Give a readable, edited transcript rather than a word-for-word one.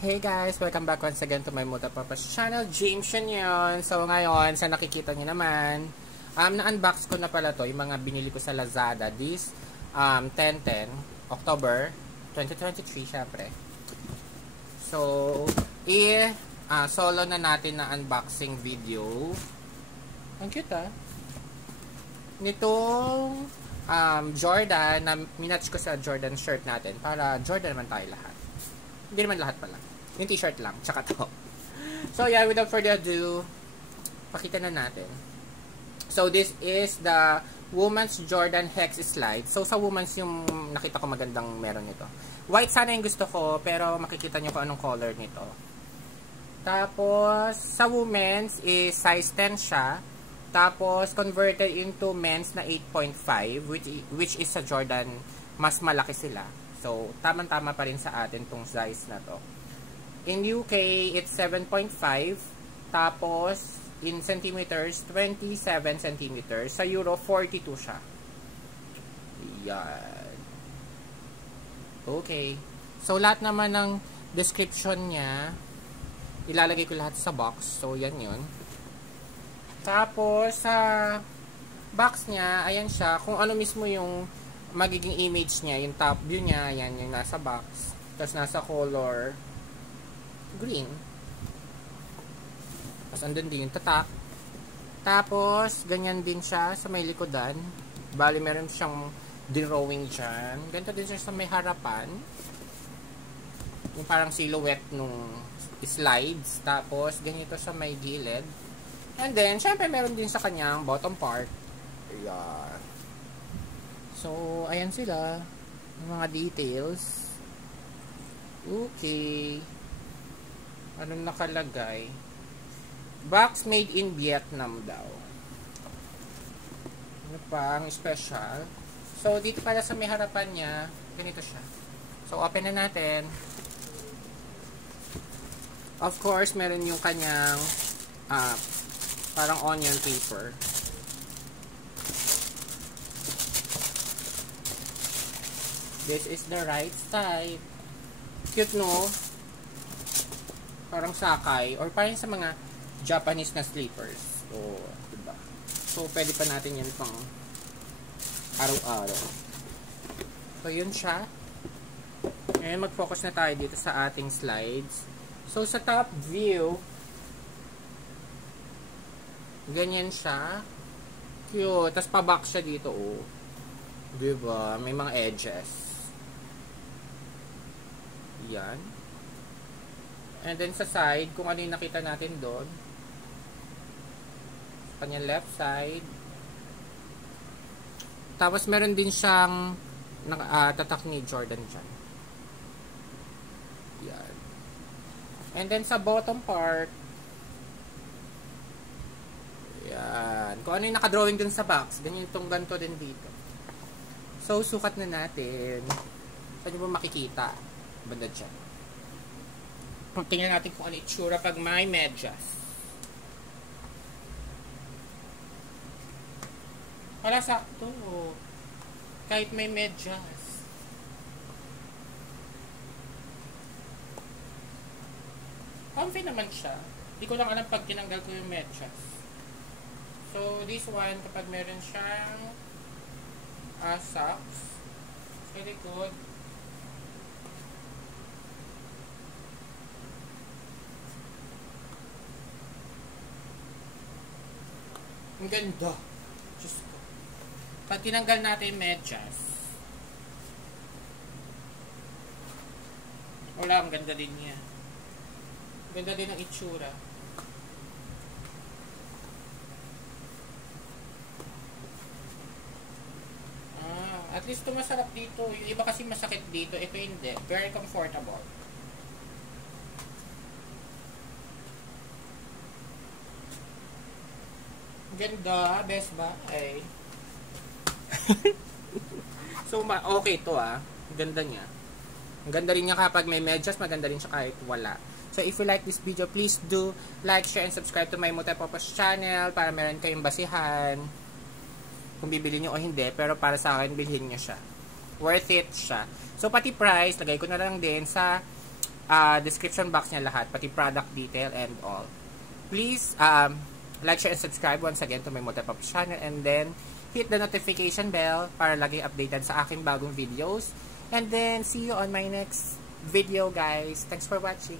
Hey guys! Welcome back once again to my Multipurpose channel, James yun. So ngayon, sa nakikita niyo naman, na-unbox ko na pala to, yung mga binili ko sa Lazada this 10/10, October 2023 syempre. So, solo na natin na unboxing video. Ang cute nitong Jordan, na minatch ko sa Jordan shirt natin para Jordan naman tayo lahat. Hindi naman lahat pala. Yung t-shirt lang, tsaka to. So yeah, without further ado, pakita na natin. So this is the Women's Jordan Hex Slide. So sa women's yung nakita ko magandang meron nito. White sana yung gusto ko, pero makikita nyo kung anong color nito. Tapos sa women's is size 10 siya. Tapos converted into men's na 8.5, which is sa Jordan mas malaki sila. So tama-tama pa rin sa atin tong size na to. In UK, it's 7.5. Tapos, in centimeters, 27 centimeters. Sa Euro, 42 siya. Yan. Okay. So, lahat naman ng description niya, ilalagay ko lahat sa box. So, yan yun. Tapos, sa box niya, ayan siya. Kung ano mismo yung magiging image niya, yung top view niya, ayan yung nasa box. Tapos, nasa color green. Tapos andun din yung tatak. Tapos ganyan din siya sa may likodan. Bali meron siyang drawing dyan. Ganito din siya sa may harapan. Yung parang silhouette nung slides. Tapos ganito sa may gilid. And then syempre meron din sa kanyang bottom part. Ayan. So ayan sila. Yung mga details. Okay. Anong nakalagay? Box made in Vietnam daw. Ano pa ang special? So, dito pala sa may harapan niya, ganito siya. So, open na natin. Of course, meron yung kanyang parang onion paper. This is the right side. Cute, no? Parang sakay or parang sa mga Japanese na slippers. O, diba? So, pwede pa natin yan pang araw-araw. So, yun siya. Ngayon, mag-focus na tayo dito sa ating slides. So, sa top view, ganyan siya. Cute. Tapos, pa-box siya dito, oh. Diba? May mga edges. Yan. And then sa side, kung ano yung nakita natin doon. Sa kanyang left side. Tapos meron din siyang tatak ni Jordan dyan. Yan. And then sa bottom part. Yan. Kung ano yung nakadrawing dun sa box. Ganyan itong ganito din dito. So, sukat na natin. Saan nyo ba makikita? Banda dyan. Tingnan natin kung ano itsura pag may medyas. Wala sakto. Kahit may medyas. Comfy naman siya. Hindi ko lang alam pag tinanggal ko yung medyas. So, this one, kapag meron siyang socks, sa likod, ang ganda. Diyos ko. Pag tinanggal natin yung medyas, wala, ang ganda din niya. Ganda din ang itsura. At least ito masarap dito. Yung iba kasi masakit dito. Ito hindi. Very comfortable. Ganda, best ba? Ay. So, okay to Ganda niya. Ang ganda rin niya kapag may medyas, maganda rin siya kahit wala. So, if you like this video, please do like, share, and subscribe to my Multipurpose channel para meron kayong basihan kung bibili nyo o hindi. Pero para sa akin, bilhin nyo siya. Worth it siya. So, pati price, lagay ko na lang din sa description box niya lahat, pati product detail and all. Please, like, share, and subscribe once again to my Multipop channel, and then hit the notification bell para lagi updated sa aking bagong videos. And then, see you on my next video, guys. Thanks for watching.